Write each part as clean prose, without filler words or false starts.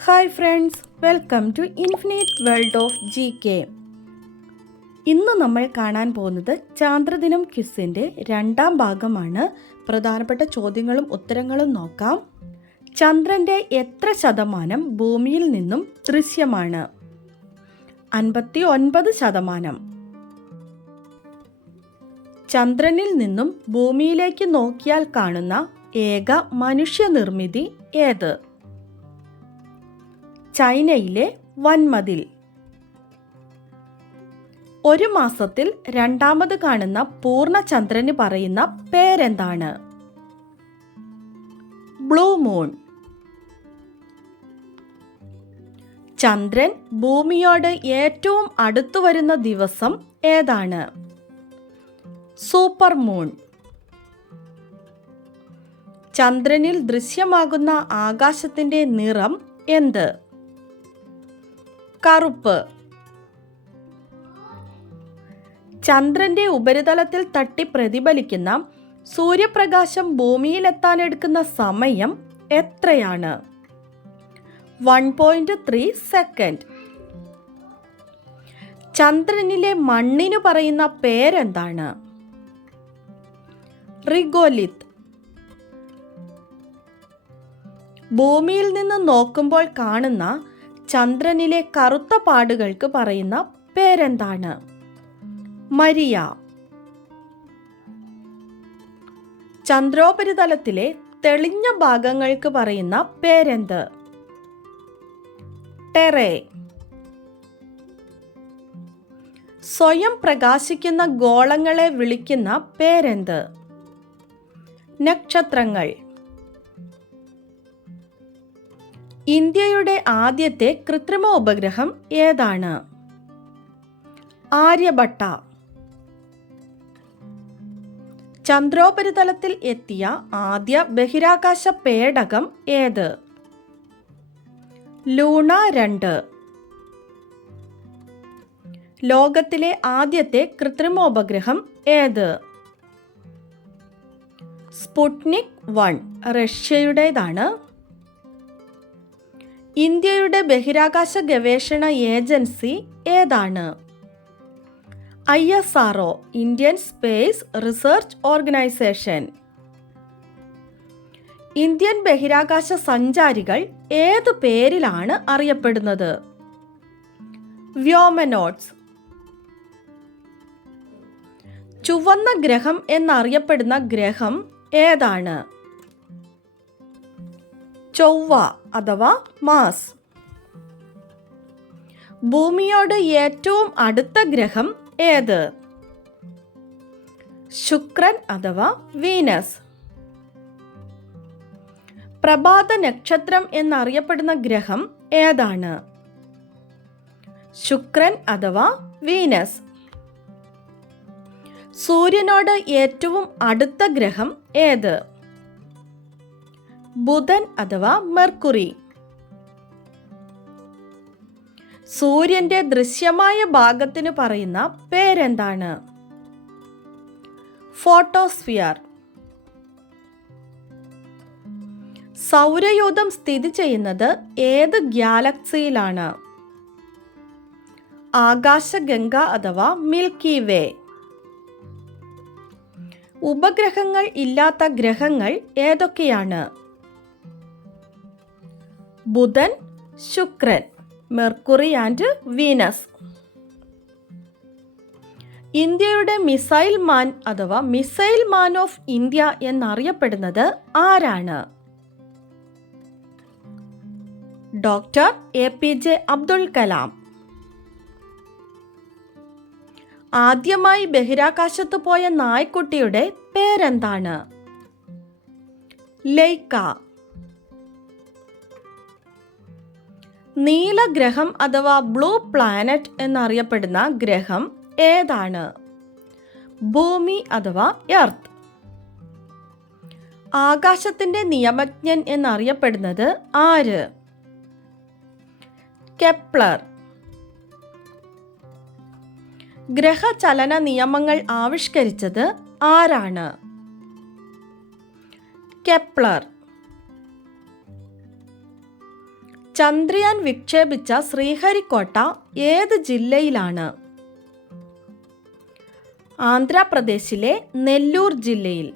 Hi friends, welcome to infinite world of GK. ഇന്ന് നമ്മൾ കാണാൻ പോകുന്നത് ചാന്ദ്രദിനം ക്വിസിൻ്റെ രണ്ടാം ഭാഗമാണ്. പ്രധാനപ്പെട്ട ചോദ്യങ്ങളും ഉത്തരങ്ങളും നോക്കാം. ചന്ദ്രൻ്റെ എത്ര ശതമാനം ഭൂമിയിൽ നിന്നും ദൃശ്യമാണ്? 59%. ചന്ദ്രനിൽ നിന്നും ഭൂമിയിലേക്ക് നോക്കിയാൽ കാണുന്ന ഏക മനുഷ്യനിർമ്മിതി ഏത്? ചൈനയിലെ വൻമതിൽ. ഒരു മാസത്തിൽ രണ്ടാമത് കാണുന്ന പൂർണ്ണചന്ദ്രന് പറയുന്ന പേരെന്താണ്? Blue moon. ചന്ദ്രൻ ഭൂമിയോട് ഏറ്റവും അടുത്തു വരുന്ന ദിവസം ഏതാണ്? Super moon. ചന്ദ്രനിൽ ദൃശ്യമാകുന്ന ആകാശത്തിന്റെ നിറം എന്ത്? കറുപ്പ്. ചന്ദ്രന്റെ ഉപരിതലത്തിൽ തട്ടി പ്രതിഫലിക്കുന്ന സൂര്യപ്രകാശം ഭൂമിയിലെത്താനെടുക്കുന്ന സമയം എത്രയാണ്? 1.3 സെക്കൻഡ്. ചന്ദ്രനിലെ മണ്ണിനു പറയുന്ന പേരെന്താണ്? റിഗോലിത്ത്. ഭൂമിയിൽ നിന്ന് നോക്കുമ്പോൾ കാണുന്ന ചന്ദ്രനിലെ കറുത്ത പാടുകൾക്ക് പറയുന്ന പേരെന്താണ്? മരിയ. ചന്ദ്രോപരിതലത്തിലെ തെളിഞ്ഞ ഭാഗങ്ങൾക്ക് പറയുന്ന പേരെന്ത്? ടെറേ. സ്വയം പ്രകാശിക്കുന്ന ഗോളങ്ങളെ വിളിക്കുന്ന പേരെന്ത്? നക്ഷത്രങ്ങൾ. ഇന്ത്യയുടെ ആദ്യത്തെ കൃത്രിമ ഉപഗ്രഹം ഏതാണ്? ആര്യഭട്ട. ചന്ദ്രോപരിതലത്തിൽ എത്തിയ ആദ്യ ബഹിരാകാശ പേടകം ഏത്? ലൂണ 2. ലോകത്തിലെ ആദ്യത്തെ കൃത്രിമോപഗ്രഹം ഏത്? സ്പുട്നിക് 1 റഷ്യയുടേതാണ്. ഇന്ത്യയുടെ ബഹിരാകാശ ഗവേഷണ ഏജൻസി ഏതാണ്? ISRO Indian space research organisation. Indian ബഹിരാകാശ സഞ്ചാരികൾ ഏതു പേരിലാണ് അറിയപ്പെടുന്നത്? വ്യോമനോട്സ്. ചുവന്ന ഗ്രഹം എന്നറിയപ്പെടുന്ന ഗ്രഹം ഏതാണ്? ചൊവ്വ അഥവാ മാസ്. ഭൂമിയോട് ഏറ്റവും അടുത്ത ഗ്രഹം ഏത്? ശുക്രൻ അഥവാ വീനസ്. പ്രഭാത നക്ഷത്രം എന്നറിയപ്പെടുന്ന ഗ്രഹം ഏതാണ്? ശുക്രൻ അഥവാ വീനസ്. സൂര്യനോട് ഏറ്റവും അടുത്ത ഗ്രഹം ഏത്? ബുധൻ അഥവാ മെർക്കുറി. സൂര്യന്റെ ദൃശ്യമായ ഭാഗത്തിന് പറയുന്ന പേരെന്താണ്? ഫോട്ടോസ്ഫിയർ. സൗരയൂഥം സ്ഥിതി ചെയ്യുന്നത് ഏത് ഗാലക്സിയിലാണ്? ആകാശഗംഗ അഥവാ മിൽക്കി വേ. ഉപഗ്രഹങ്ങൾ ഇല്ലാത്ത ഗ്രഹങ്ങൾ ഏതൊക്കെയാണ്? ബുധൻ, ശുക്രൻ, മെർക്കുറി ആൻഡ് വീനസ്. ഇന്ത്യയുടെ മിസൈൽ മാൻ അഥവാ മിസൈൽ മാൻ ഓഫ് ഇന്ത്യ എന്നറിയപ്പെടുന്നത് ആരാണ്? Doctor APJ Abdul Kalam. ആദ്യമായി ബഹിരാകാശത്ത് പോയ നായ്ക്കുട്ടിയുടെ പേരെന്താണ്? ലൈക്ക. നീലഗ്രഹം അഥവാ ബ്ലൂ പ്ലാനറ്റ് എന്നറിയപ്പെടുന്ന ഗ്രഹം ഏതാണ്? ഭൂമി അഥവാ എർത്ത്. ആകാശത്തിന്റെ നിയമജ്ഞൻ എന്നറിയപ്പെടുന്നത് ആര്? കെപ്ലർ. ഗ്രഹചലന നിയമങ്ങൾ ആവിഷ്കരിച്ചത് ആരാണ്? കെപ്ലർ. ചന്ദ്രയാൻ വിക്ഷേപിച്ച ശ്രീഹരിക്കോട്ട ഏത് ജില്ലയിലാണ്? ആന്ധ്രാപ്രദേശിലെ നെല്ലൂർ ജില്ലയിൽ.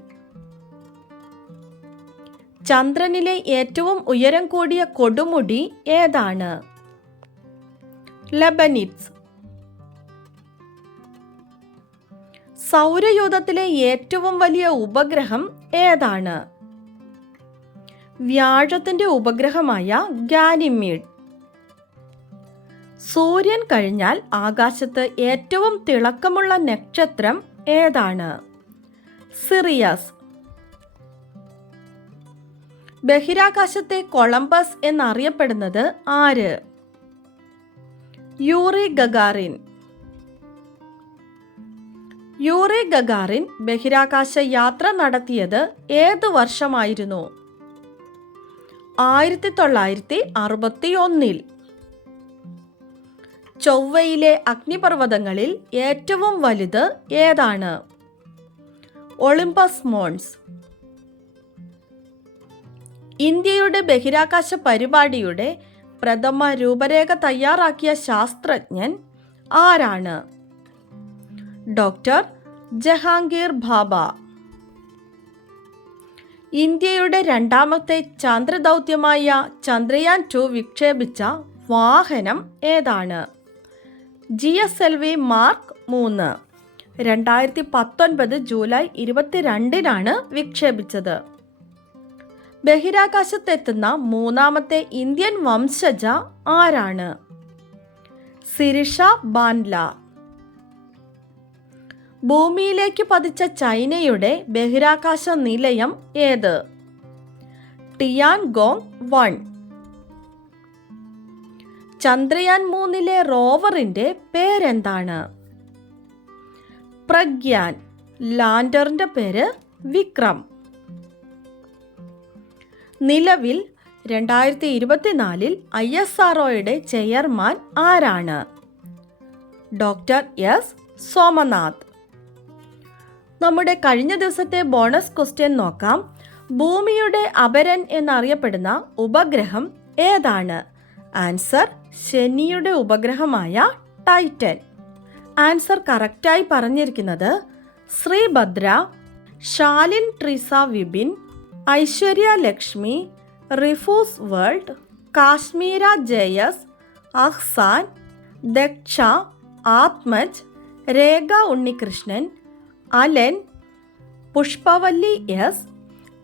ചന്ദ്രനിലെ ഏറ്റവും ഉയരം കൂടിയ കൊടുമുടി ഏതാണ്? ലെബനിറ്റ്സ്. സൗരയൂഥത്തിലെ ഏറ്റവും വലിയ ഉപഗ്രഹം ഏതാണ്? വ്യാഴത്തിന്റെ ഉപഗ്രഹമായ ഗാനിമീഡ്. സൂര്യൻ കഴിഞ്ഞാൽ ആകാശത്ത് ഏറ്റവും തിളക്കമുള്ള നക്ഷത്രം ഏതാണ്? സിറിയസ്. ബഹിരാകാശത്തെ കൊളംബസ് എന്നറിയപ്പെടുന്നത് ആര്? Yuri Gagarin. യൂറി ഗഗാറിൻ ബഹിരാകാശ യാത്ര നടത്തിയത് ഏത് വർഷമായിരുന്നു? 1961. ചൊവ്വയിലെ അഗ്നിപർവ്വതങ്ങളിൽ ഏറ്റവും വലുത് ഏതാണ്? ഒളിമ്പസ് മോൺസ്. ഇന്ത്യയുടെ ബഹിരാകാശ പരിപാടിയുടെ പ്രഥമ രൂപരേഖ തയ്യാറാക്കിയ ശാസ്ത്രജ്ഞൻ ആരാണ്? ഡോക്ടർ ജഹാംഗീർ ഭാഭ. ഇന്ത്യയുടെ രണ്ടാമത്തെ ചാന്ദ്രദൗത്യമായ ചന്ദ്രയാൻ 2 വിക്ഷേപിച്ച വാഹനം ഏതാണ്? GSLV mark 3. 2019 ജൂലൈ 22 വിക്ഷേപിച്ചത്. ബഹിരാകാശത്തെത്തുന്ന മൂന്നാമത്തെ ഇന്ത്യൻ വംശജ ആരാണ്? സിരിഷ ബാൻല. ഭൂമിയിലേക്ക് പതിച്ച ചൈനയുടെ ബഹിരാകാശ നിലയം ഏത്? ടിയാൻഗോങ് 1. ചന്ദ്രയാൻ 3 റോവറിന്റെ പേരെന്താണ്? പ്രഗ്യാൻ. ലാൻഡറിന്റെ പേര് വിക്രം. നിലവിൽ 2024 ISROയുടെ ചെയർമാൻ ആരാണ്? Doctor S Somanath. നമ്മുടെ കഴിഞ്ഞ ദിവസത്തെ ബോണസ് ക്വസ്റ്റ്യൻ നോക്കാം. ഭൂമിയുടെ അപരൻ എന്നറിയപ്പെടുന്ന ഉപഗ്രഹം ഏതാണ്? ആൻസർ ശനിയുടെ ഉപഗ്രഹമായ ടൈറ്റൻ. ആൻസർ കറക്റ്റായി പറഞ്ഞിരിക്കുന്നത് Sreebhadra, Shalin Treesa Vipin, Aishwarya Lakshmi, Rifus world, Kashmira JS, Ahsan, Daksha, Athmaj, Rekha Unnikrishnan, Alan, Pushpavalli S,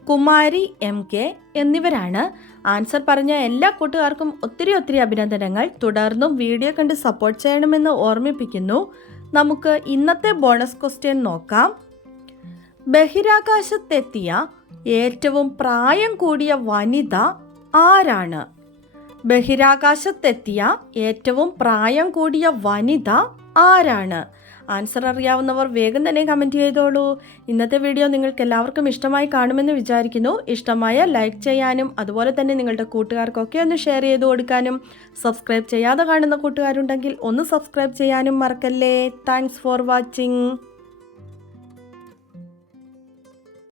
Kumari MK എന്നിവരാണ്. ആൻസർ പറഞ്ഞ എല്ലാ കൂട്ടുകാർക്കും ഒത്തിരി അഭിനന്ദനങ്ങൾ. തുടർന്നും വീഡിയോ കണ്ട് സപ്പോർട്ട് ചെയ്യണമെന്ന് ഓർമ്മിപ്പിക്കുന്നു. നമുക്ക് ഇന്നത്തെ ബോണസ് ക്വസ്റ്റ്യൻ നോക്കാം. ബഹിരാകാശത്തെത്തിയ ഏറ്റവും പ്രായം കൂടിയ വനിത ആരാണ്? ബഹിരാകാശത്തെത്തിയ ഏറ്റവും പ്രായം കൂടിയ വനിത ആരാണ്? ആൻസർ അറിയാവുന്നവർ വേഗം തന്നെ കമൻറ്റ് ചെയ്തോളൂ. ഇന്നത്തെ വീഡിയോ നിങ്ങൾക്ക് എല്ലാവർക്കും ഇഷ്ടമായി കാണുമെന്ന് വിചാരിക്കുന്നു. ഇഷ്ടമായ ലൈക്ക് ചെയ്യാനും അതുപോലെ തന്നെ നിങ്ങളുടെ കൂട്ടുകാർക്കൊക്കെ ഒന്ന് ഷെയർ ചെയ്ത് കൊടുക്കാനും, സബ്സ്ക്രൈബ് ചെയ്യാതെ കാണുന്ന കൂട്ടുകാരുണ്ടെങ്കിൽ ഒന്ന് സബ്സ്ക്രൈബ് ചെയ്യാനും മറക്കല്ലേ. Thanks for watching.